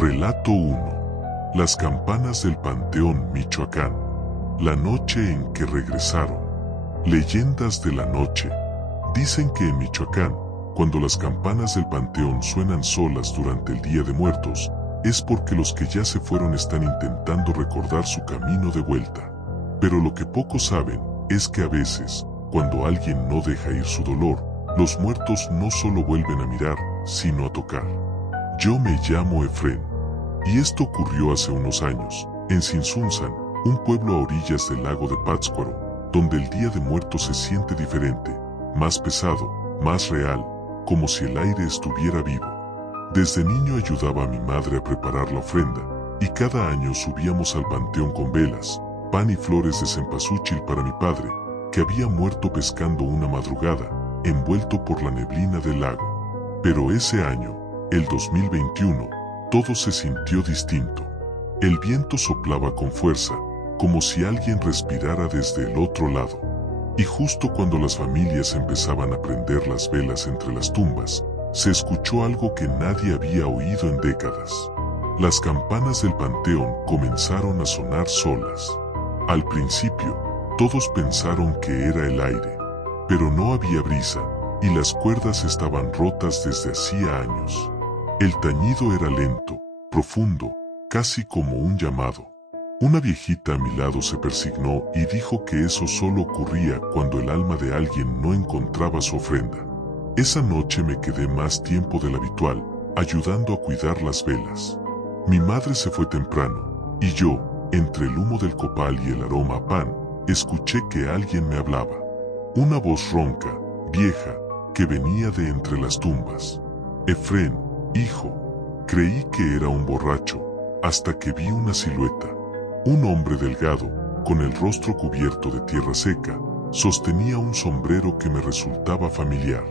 Relato 1. Las campanas del Panteón, Michoacán. La noche en que regresaron. Leyendas de la noche. Dicen que en Michoacán, cuando las campanas del Panteón suenan solas durante el Día de Muertos, es porque los que ya se fueron están intentando recordar su camino de vuelta. Pero lo que pocos saben es que a veces, cuando alguien no deja ir su dolor, los muertos no solo vuelven a mirar, sino a tocar. Yo me llamo Efrén. Y esto ocurrió hace unos años, en Sinsunzan, un pueblo a orillas del lago de Pátzcuaro, donde el Día de Muertos se siente diferente, más pesado, más real, como si el aire estuviera vivo. Desde niño ayudaba a mi madre a preparar la ofrenda, y cada año subíamos al panteón con velas, pan y flores de cempasúchil para mi padre, que había muerto pescando una madrugada, envuelto por la neblina del lago. Pero ese año, el 2021, todo se sintió distinto. El viento soplaba con fuerza, como si alguien respirara desde el otro lado. Y justo cuando las familias empezaban a prender las velas entre las tumbas, se escuchó algo que nadie había oído en décadas. Las campanas del panteón comenzaron a sonar solas. Al principio, todos pensaron que era el aire, pero no había brisa, y las cuerdas estaban rotas desde hacía años. El tañido era lento, profundo, casi como un llamado. Una viejita a mi lado se persignó y dijo que eso solo ocurría cuando el alma de alguien no encontraba su ofrenda. Esa noche me quedé más tiempo del habitual, ayudando a cuidar las velas. Mi madre se fue temprano, y yo, entre el humo del copal y el aroma a pan, escuché que alguien me hablaba. Una voz ronca, vieja, que venía de entre las tumbas. Efrén, hijo, creí que era un borracho, hasta que vi una silueta. Un hombre delgado, con el rostro cubierto de tierra seca, sostenía un sombrero que me resultaba familiar.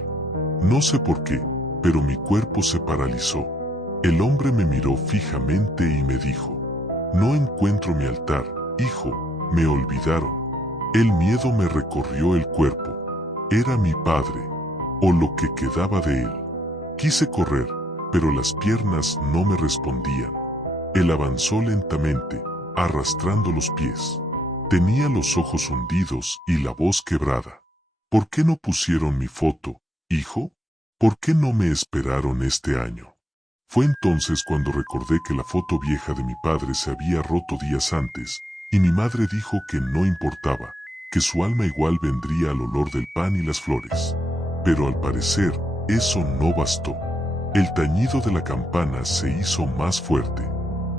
No sé por qué, pero mi cuerpo se paralizó. El hombre me miró fijamente y me dijo: «No encuentro mi altar, hijo, me olvidaron». El miedo me recorrió el cuerpo. Era mi padre, o lo que quedaba de él. Quise correr, pero las piernas no me respondían. Él avanzó lentamente, arrastrando los pies. Tenía los ojos hundidos y la voz quebrada. «¿Por qué no pusieron mi foto, hijo? ¿Por qué no me esperaron este año?». Fue entonces cuando recordé que la foto vieja de mi padre se había roto días antes, y mi madre dijo que no importaba, que su alma igual vendría al olor del pan y las flores. Pero al parecer, eso no bastó. El tañido de la campana se hizo más fuerte,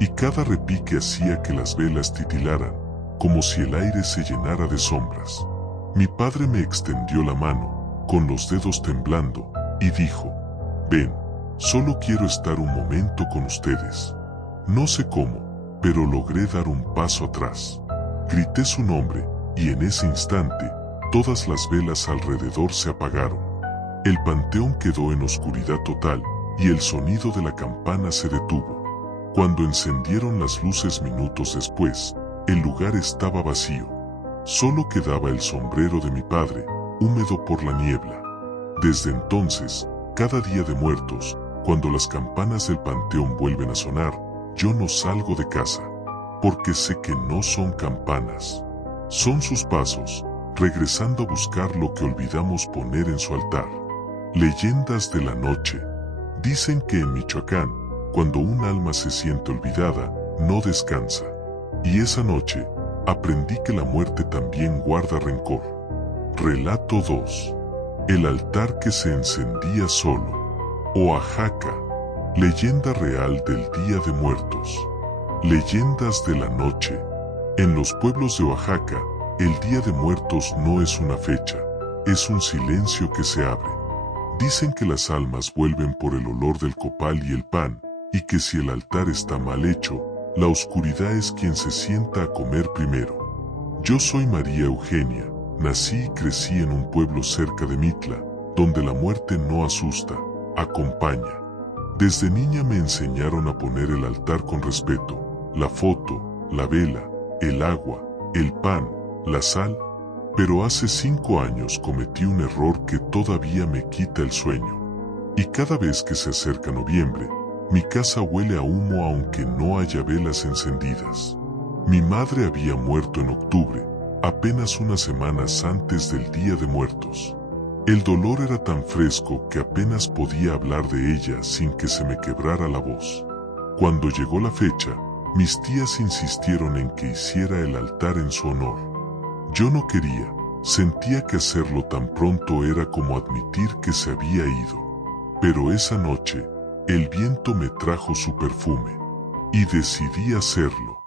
y cada repique hacía que las velas titilaran, como si el aire se llenara de sombras. Mi padre me extendió la mano, con los dedos temblando, y dijo: «Ven, solo quiero estar un momento con ustedes». No sé cómo, pero logré dar un paso atrás. Grité su nombre, y en ese instante, todas las velas alrededor se apagaron. El panteón quedó en oscuridad total, y el sonido de la campana se detuvo. Cuando encendieron las luces minutos después, el lugar estaba vacío. Solo quedaba el sombrero de mi padre, húmedo por la niebla. Desde entonces, cada Día de Muertos, cuando las campanas del panteón vuelven a sonar, yo no salgo de casa. Porque sé que no son campanas. Son sus pasos, regresando a buscar lo que olvidamos poner en su altar. Leyendas de la noche. Dicen que en Michoacán, cuando un alma se siente olvidada, no descansa. Y esa noche, aprendí que la muerte también guarda rencor. Relato 2. El altar que se encendía solo. Oaxaca. Leyenda real del Día de Muertos. Leyendas de la noche. En los pueblos de Oaxaca, el Día de Muertos no es una fecha, es un silencio que se abre. Dicen que las almas vuelven por el olor del copal y el pan, y que si el altar está mal hecho, la oscuridad es quien se sienta a comer primero. Yo soy María Eugenia, nací y crecí en un pueblo cerca de Mitla, donde la muerte no asusta, acompaña. Desde niña me enseñaron a poner el altar con respeto, la foto, la vela, el agua, el pan, la sal, pero hace 5 años cometí un error que todavía me quita el sueño. Y cada vez que se acerca noviembre, Mi casa huele a humo aunque no haya velas encendidas. Mi madre había muerto en octubre, apenas unas semanas antes del Día de Muertos. El dolor era tan fresco que apenas podía hablar de ella sin que se me quebrara la voz. Cuando llegó la fecha, mis tías insistieron en que hiciera el altar en su honor. Yo no quería, sentía que hacerlo tan pronto era como admitir que se había ido. Pero esa noche, el viento me trajo su perfume, y decidí hacerlo.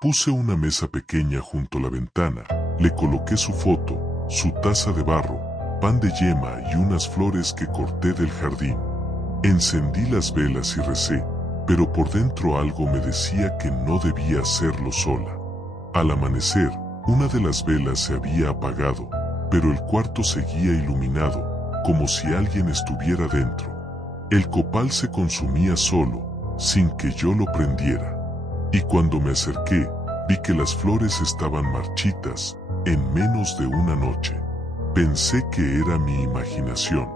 Puse una mesa pequeña junto a la ventana, le coloqué su foto, su taza de barro, pan de yema y unas flores que corté del jardín. Encendí las velas y recé, pero por dentro algo me decía que no debía hacerlo sola. Al amanecer, una de las velas se había apagado, pero el cuarto seguía iluminado, como si alguien estuviera dentro. El copal se consumía solo, sin que yo lo prendiera. Y cuando me acerqué, vi que las flores estaban marchitas, en menos de una noche. Pensé que era mi imaginación.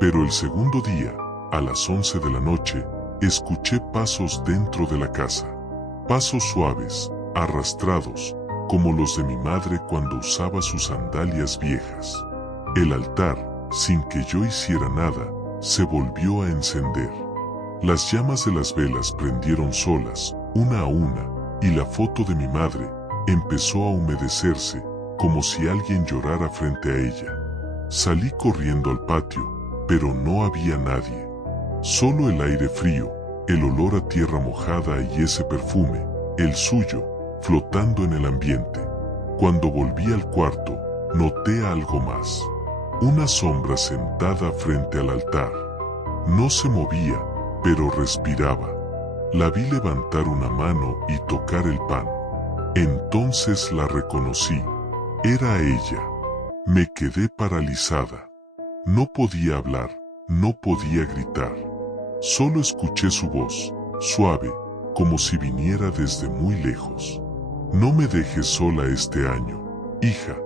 Pero el segundo día, a las 11 de la noche, escuché pasos dentro de la casa. Pasos suaves, arrastrados, como los de mi madre cuando usaba sus sandalias viejas. El altar, sin que yo hiciera nada, se volvió a encender. Las llamas de las velas prendieron solas, una a una, y la foto de mi madre empezó a humedecerse, como si alguien llorara frente a ella. Salí corriendo al patio, pero no había nadie. Solo el aire frío, el olor a tierra mojada y ese perfume, el suyo, flotando en el ambiente. Cuando volví al cuarto, noté algo más. Una sombra sentada frente al altar. No se movía, pero respiraba. La vi levantar una mano y tocar el pan. Entonces la reconocí. Era ella. Me quedé paralizada. No podía hablar, no podía gritar. Solo escuché su voz, suave, como si viniera desde muy lejos. No me dejes sola este año, hija.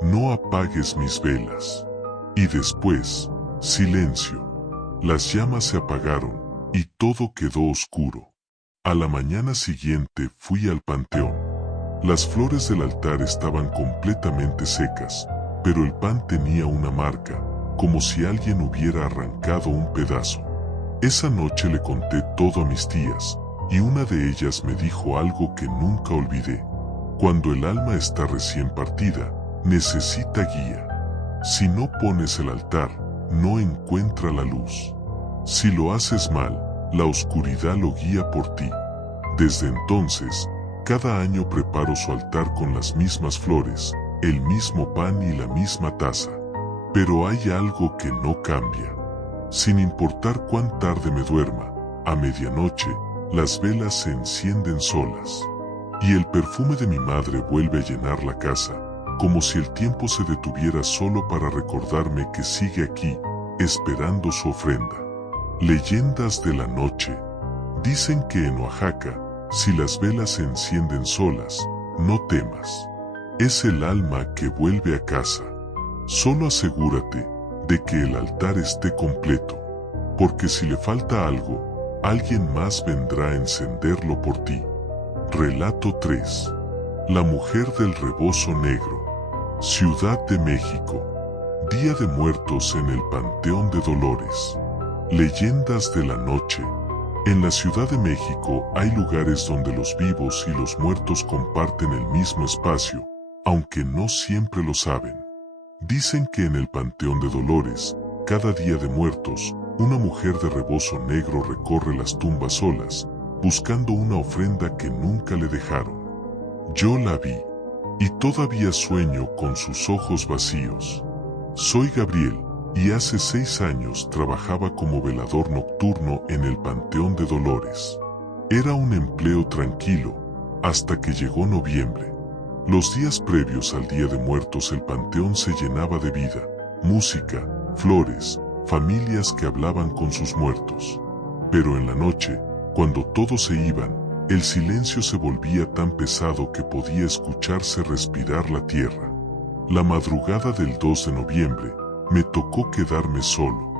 No apagues mis velas. Y después, silencio. Las llamas se apagaron y todo quedó oscuro. A la mañana siguiente fui al panteón. Las flores del altar estaban completamente secas, pero el pan tenía una marca, como si alguien hubiera arrancado un pedazo. Esa noche le conté todo a mis tías, y una de ellas me dijo algo que nunca olvidé. Cuando el alma está recién partida, necesita guía. Si no pones el altar, no encuentra la luz. Si lo haces mal, la oscuridad lo guía por ti. Desde entonces, cada año preparo su altar con las mismas flores, el mismo pan y la misma taza. Pero hay algo que no cambia. Sin importar cuán tarde me duerma, a medianoche, las velas se encienden solas. Y el perfume de mi madre vuelve a llenar la casa, como si el tiempo se detuviera solo para recordarme que sigue aquí, esperando su ofrenda. Leyendas de la noche. Dicen que en Oaxaca, si las velas se encienden solas, no temas. Es el alma que vuelve a casa. Solo asegúrate de que el altar esté completo, porque si le falta algo, alguien más vendrá a encenderlo por ti. Relato 3. La mujer del rebozo negro. Ciudad de México. Día de Muertos en el Panteón de Dolores. Leyendas de la noche. En la Ciudad de México hay lugares donde los vivos y los muertos comparten el mismo espacio, aunque no siempre lo saben. Dicen que en el Panteón de Dolores, cada Día de Muertos, una mujer de rebozo negro recorre las tumbas solas, buscando una ofrenda que nunca le dejaron. Yo la vi, y todavía sueño con sus ojos vacíos. Soy Gabriel, y hace 6 años trabajaba como velador nocturno en el Panteón de Dolores. Era un empleo tranquilo, hasta que llegó noviembre. Los días previos al Día de Muertos el panteón se llenaba de vida, música, flores, familias que hablaban con sus muertos. Pero en la noche, cuando todos se iban, el silencio se volvía tan pesado que podía escucharse respirar la tierra. La madrugada del 2 de noviembre, me tocó quedarme solo.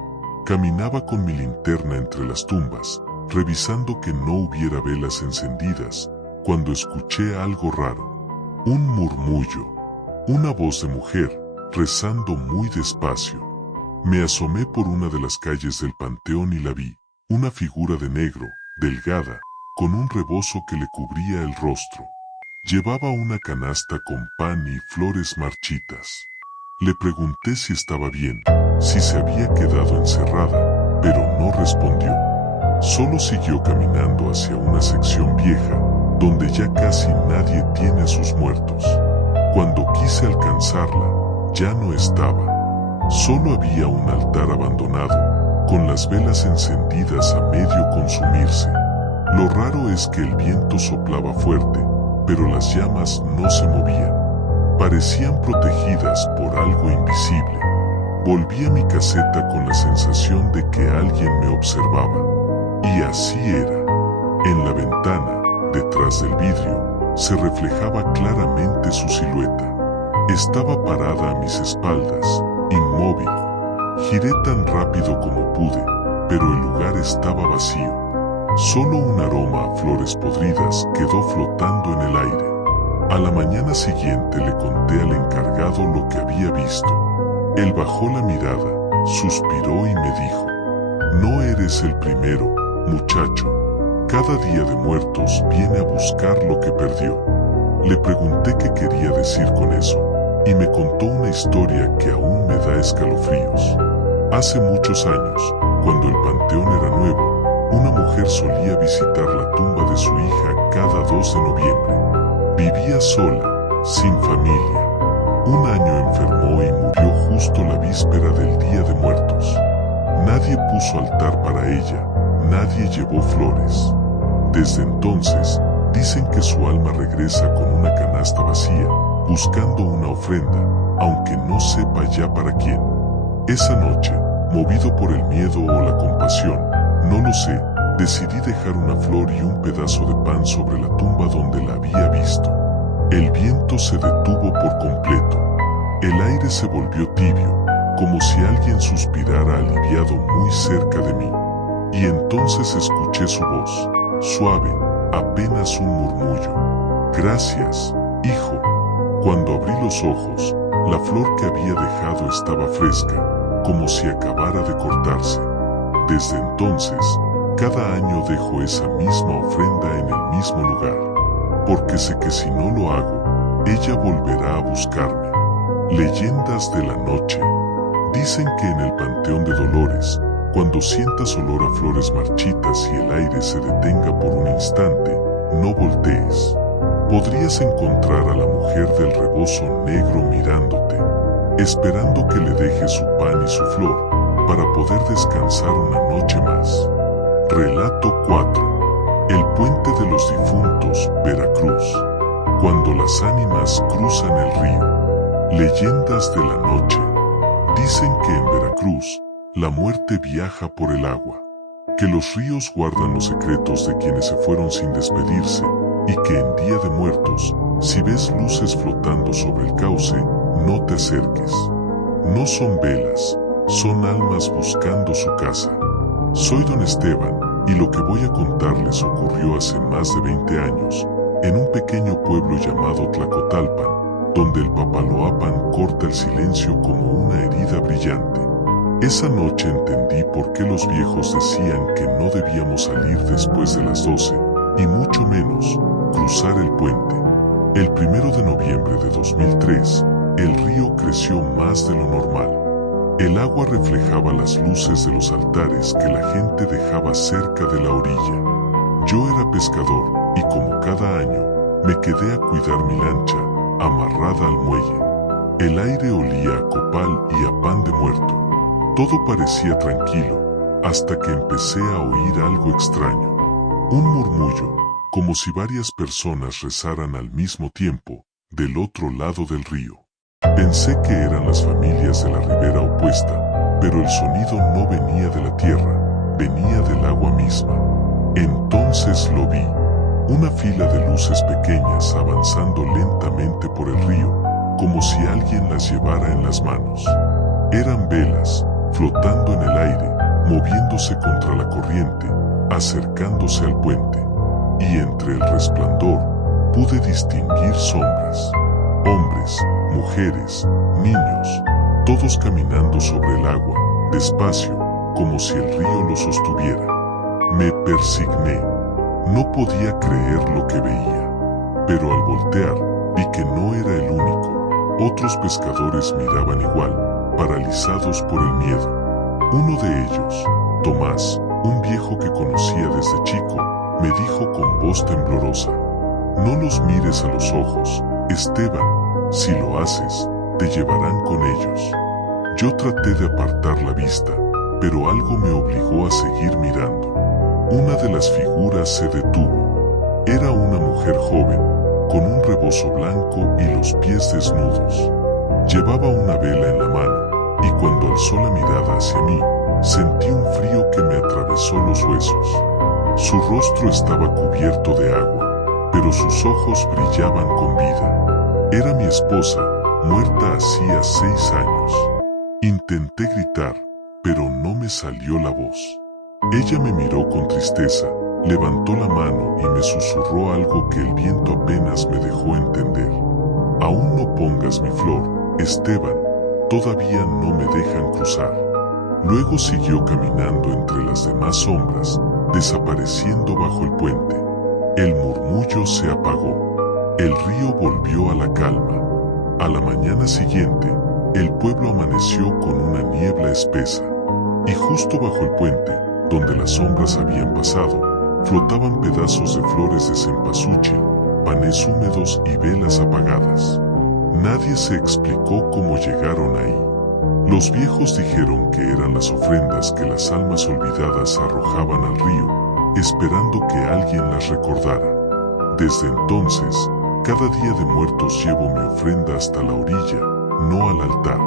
Caminaba con mi linterna entre las tumbas, revisando que no hubiera velas encendidas, cuando escuché algo raro. Un murmullo, una voz de mujer, rezando muy despacio. Me asomé por una de las calles del panteón y la vi, una figura de negro, delgada, con un rebozo que le cubría el rostro. Llevaba una canasta con pan y flores marchitas. Le pregunté si estaba bien, si se había quedado encerrada, pero no respondió. Solo siguió caminando hacia una sección vieja, donde ya casi nadie tiene a sus muertos. Cuando quise alcanzarla, ya no estaba. Solo había un altar abandonado, con las velas encendidas a medio consumirse. Lo raro es que el viento soplaba fuerte, pero las llamas no se movían. Parecían protegidas por algo invisible. Volví a mi caseta con la sensación de que alguien me observaba. Y así era. En la ventana, detrás del vidrio, se reflejaba claramente su silueta. Estaba parada a mis espaldas, inmóvil. Giré tan rápido como pude, pero el lugar estaba vacío. Solo un aroma a flores podridas quedó flotando en el aire. A la mañana siguiente le conté al encargado lo que había visto. Él bajó la mirada, suspiró y me dijo: «No eres el primero, muchacho. Cada día de muertos viene a buscar lo que perdió». Le pregunté qué quería decir con eso, y me contó una historia que aún me da escalofríos. Hace muchos años, cuando el panteón era nuevo, una mujer solía visitar la tumba de su hija cada 2 de noviembre. Vivía sola, sin familia. Un año enfermó y murió justo la víspera del Día de Muertos. Nadie puso altar para ella, nadie llevó flores. Desde entonces, dicen que su alma regresa con una canasta vacía, buscando una ofrenda, aunque no sepa ya para quién. Esa noche, movido por el miedo o la compasión, no lo sé, decidí dejar una flor y un pedazo de pan sobre la tumba donde la había visto. El viento se detuvo por completo. El aire se volvió tibio, como si alguien suspirara aliviado muy cerca de mí. Y entonces escuché su voz, suave, apenas un murmullo. «Gracias, hijo». Cuando abrí los ojos, la flor que había dejado estaba fresca, como si acabara de cortarse. Desde entonces, cada año dejo esa misma ofrenda en el mismo lugar, porque sé que si no lo hago, ella volverá a buscarme. Leyendas de la noche. Dicen que en el Panteón de Dolores, cuando sientas olor a flores marchitas y el aire se detenga por un instante, no voltees. Podrías encontrar a la mujer del rebozo negro mirándote, esperando que le dejes su pan y su flor, para poder descansar una noche más. Relato 4. El puente de los difuntos, Veracruz. Cuando las ánimas cruzan el río. Leyendas de la noche. Dicen que en Veracruz, la muerte viaja por el agua, que los ríos guardan los secretos de quienes se fueron sin despedirse, y que en Día de Muertos, si ves luces flotando sobre el cauce, no te acerques. No son velas, son almas buscando su casa. Soy Don Esteban, y lo que voy a contarles ocurrió hace más de 20 años, en un pequeño pueblo llamado Tlacotalpan, donde el Papaloapan corta el silencio como una herida brillante. Esa noche entendí por qué los viejos decían que no debíamos salir después de las 12, y mucho menos cruzar el puente. El 1 de noviembre de 2003, el río creció más de lo normal. El agua reflejaba las luces de los altares que la gente dejaba cerca de la orilla. Yo era pescador, y como cada año, me quedé a cuidar mi lancha, amarrada al muelle. El aire olía a copal y a pan de muerto. Todo parecía tranquilo, hasta que empecé a oír algo extraño. Un murmullo, como si varias personas rezaran al mismo tiempo, del otro lado del río. Pensé que eran las familias de la ribera opuesta, pero el sonido no venía de la tierra, venía del agua misma. Entonces lo vi. Una fila de luces pequeñas avanzando lentamente por el río, como si alguien las llevara en las manos. Eran velas, flotando en el aire, moviéndose contra la corriente, acercándose al puente, y entre el resplandor pude distinguir sombras. Hombres, mujeres, niños, todos caminando sobre el agua, despacio, como si el río los sostuviera. Me persigné. No podía creer lo que veía, pero al voltear vi que no era el único. Otros pescadores miraban igual, paralizados por el miedo. Uno de ellos, Tomás, un viejo que conocía desde chico, me dijo con voz temblorosa: «No los mires a los ojos, Esteban, si lo haces, te llevarán con ellos». Yo traté de apartar la vista, pero algo me obligó a seguir mirando. Una de las figuras se detuvo. Era una mujer joven, con un rebozo blanco y los pies desnudos. Llevaba una vela en la mano, y cuando alzó la mirada hacia mí, sentí un frío que me atravesó los huesos. Su rostro estaba cubierto de agua, pero sus ojos brillaban con vida. Era mi esposa, muerta hacía 6 años. Intenté gritar, pero no me salió la voz. Ella me miró con tristeza, levantó la mano y me susurró algo que el viento apenas me dejó entender. «Aún no pongas mi flor, Esteban, todavía no me dejan cruzar». Luego siguió caminando entre las demás sombras, desapareciendo bajo el puente. El murmullo se apagó. El río volvió a la calma. A la mañana siguiente, el pueblo amaneció con una niebla espesa. Y justo bajo el puente, donde las sombras habían pasado, flotaban pedazos de flores de cempasúchil, panes húmedos y velas apagadas. Nadie se explicó cómo llegaron ahí. Los viejos dijeron que eran las ofrendas que las almas olvidadas arrojaban al río, esperando que alguien las recordara. Desde entonces, cada día de muertos llevo mi ofrenda hasta la orilla, no al altar.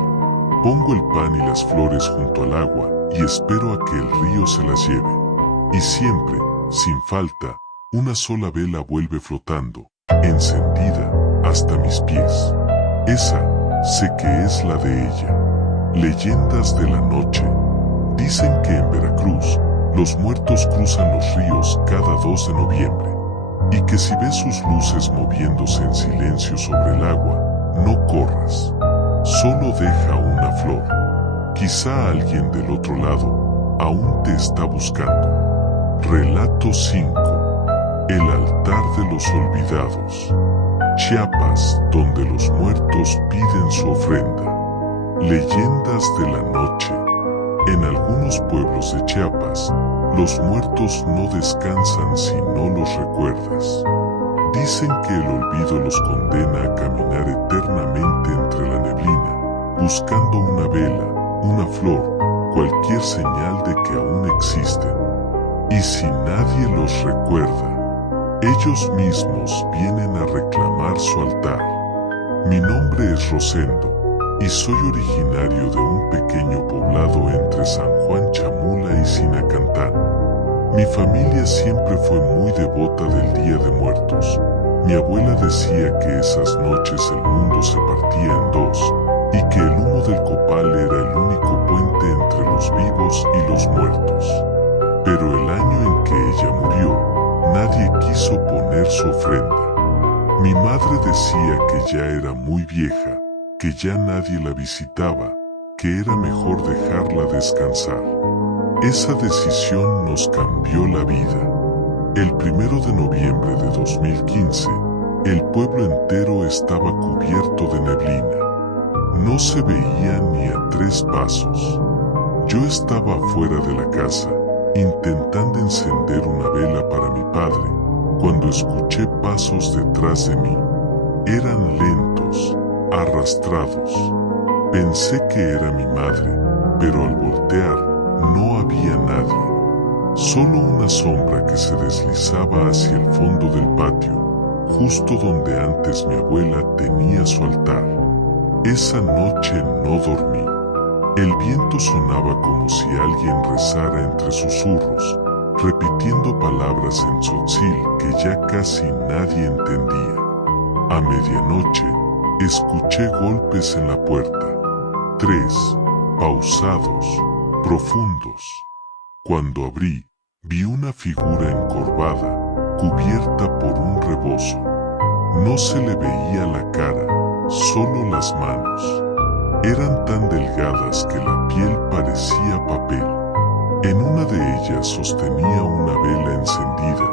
Pongo el pan y las flores junto al agua y espero a que el río se las lleve. Y siempre, sin falta, una sola vela vuelve flotando, encendida, hasta mis pies. Esa, sé que es la de ella. Leyendas de la noche. Dicen que en Veracruz, los muertos cruzan los ríos cada 2 de noviembre. Y que si ves sus luces moviéndose en silencio sobre el agua, no corras. Solo deja una flor. Quizá alguien del otro lado aún te está buscando. Relato 5. El altar de los olvidados. Chiapas, donde los muertos piden su ofrenda. Leyendas de la noche. En algunos pueblos de Chiapas, los muertos no descansan si no los recuerdas. Dicen que el olvido los condena a caminar eternamente entre la neblina, buscando una vela, una flor, cualquier señal de que aún existen. Y si nadie los recuerda, ellos mismos vienen a reclamar su altar. Mi nombre es Rosendo, y soy originario de un pequeño poblado entre San Juan Chamula y Sinacantán. Mi familia siempre fue muy devota del Día de Muertos. Mi abuela decía que esas noches el mundo se partía en 2, y que el humo del copal era el único puente entre los vivos y los muertos. Pero el año en que ella murió, nadie quiso poner su ofrenda. Mi madre decía que ya era muy vieja, que ya nadie la visitaba, que era mejor dejarla descansar. Esa decisión nos cambió la vida. El 1 de noviembre de 2015, el pueblo entero estaba cubierto de neblina. No se veía ni a 3 pasos. Yo estaba afuera de la casa, intentando encender una vela para mi padre, cuando escuché pasos detrás de mí. Eran lentos, arrastrados. Pensé que era mi madre, pero al voltear no había nadie. Solo una sombra que se deslizaba hacia el fondo del patio, justo donde antes mi abuela tenía su altar. Esa noche no dormí. El viento sonaba como si alguien rezara entre susurros, repitiendo palabras en tzotzil que ya casi nadie entendía. A medianoche, escuché golpes en la puerta. 3, pausados, profundos. Cuando abrí, Vi una figura encorvada, cubierta por un rebozo. No se le veía la cara, solo las manos. Eran tan delgadas que la piel parecía papel. En una de ellas sostenía una vela encendida,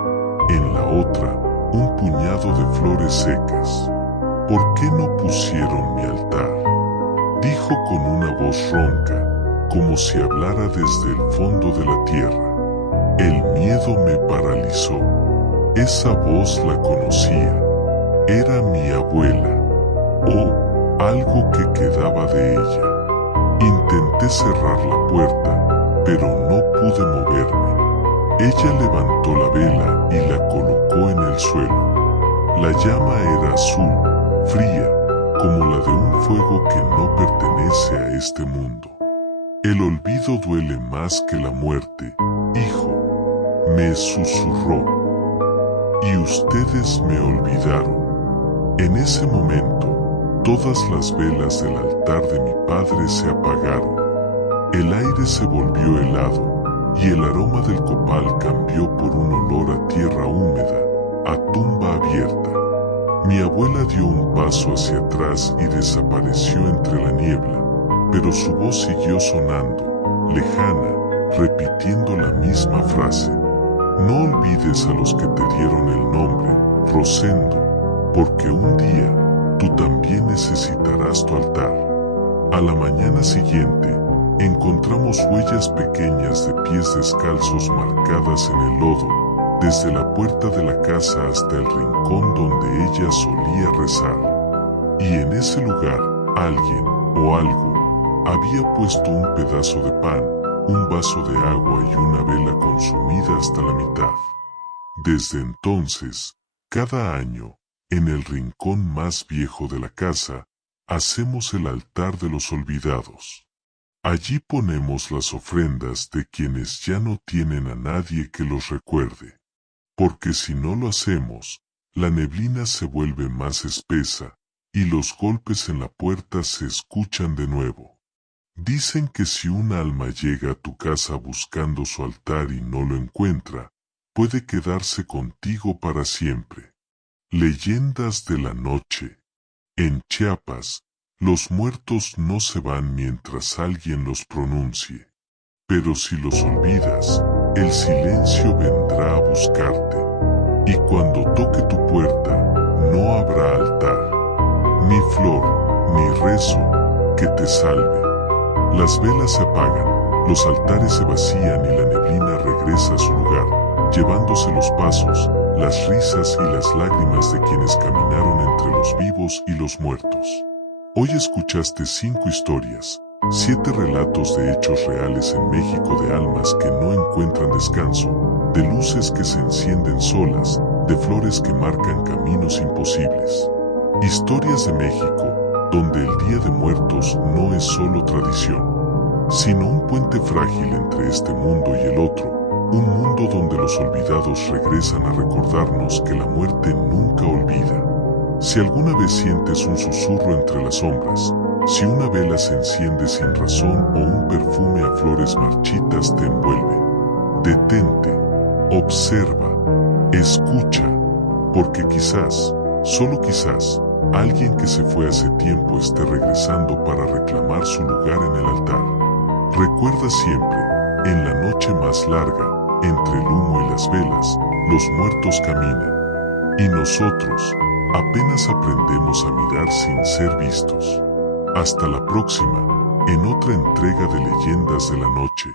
en la otra, un puñado de flores secas. ¿Por qué no pusieron mi altar?, dijo con una voz ronca, como si hablara desde el fondo de la tierra. El miedo me paralizó. Esa voz la conocía. Era mi abuela, o algo que quedaba de ella. Intenté cerrar la puerta, pero no pude moverme. Ella levantó la vela y la colocó en el suelo. La llama era azul, fría, como la de un fuego que no pertenece a este mundo. El olvido duele más que la muerte, hijo, me susurró. Y ustedes me olvidaron. En ese momento, todas las velas del altar de mi padre se apagaron. El aire se volvió helado y el aroma del copal cambió por un olor a tierra húmeda, a tumba abierta. Mi abuela dio un paso hacia atrás y desapareció entre la niebla, pero su voz siguió sonando, lejana, repitiendo la misma frase. No olvides a los que te dieron el nombre, Rosendo, porque un día tú también necesitarás tu altar. A la mañana siguiente, encontramos huellas pequeñas de pies descalzos marcadas en el lodo, desde la puerta de la casa hasta el rincón donde ella solía rezar. Y en ese lugar, alguien, o algo, había puesto un pedazo de pan, un vaso de agua y una vela consumida hasta la mitad. Desde entonces, cada año, en el rincón más viejo de la casa, hacemos el altar de los olvidados. Allí ponemos las ofrendas de quienes ya no tienen a nadie que los recuerde. Porque si no lo hacemos, la neblina se vuelve más espesa, y los golpes en la puerta se escuchan de nuevo. Dicen que si un alma llega a tu casa buscando su altar y no lo encuentra, puede quedarse contigo para siempre. Leyendas de la noche. En Chiapas, los muertos no se van mientras alguien los pronuncie. Pero si los olvidas, el silencio vendrá a buscarte. Y cuando toque tu puerta, no habrá altar, ni flor, ni rezo que te salve. Las velas se apagan, los altares se vacían y la neblina regresa a su lugar, llevándose los pasos, las risas y las lágrimas de quienes caminaron entre los vivos y los muertos. Hoy escuchaste 5 historias, 7 relatos de hechos reales en México, de almas que no encuentran descanso, de luces que se encienden solas, de flores que marcan caminos imposibles. Historias de México, donde el Día de Muertos no es solo tradición, sino un puente frágil entre este mundo y el otro, un mundo donde los olvidados regresan a recordarnos que la muerte nunca olvida. Si alguna vez sientes un susurro entre las sombras, si una vela se enciende sin razón o un perfume a flores marchitas te envuelve, detente, observa, escucha, porque quizás, solo quizás, alguien que se fue hace tiempo esté regresando para reclamar su lugar en el altar. Recuerda siempre, en la noche más larga, entre el humo y las velas, los muertos caminan. Y nosotros, apenas aprendemos a mirar sin ser vistos. Hasta la próxima, en otra entrega de Leyendas de la Noche.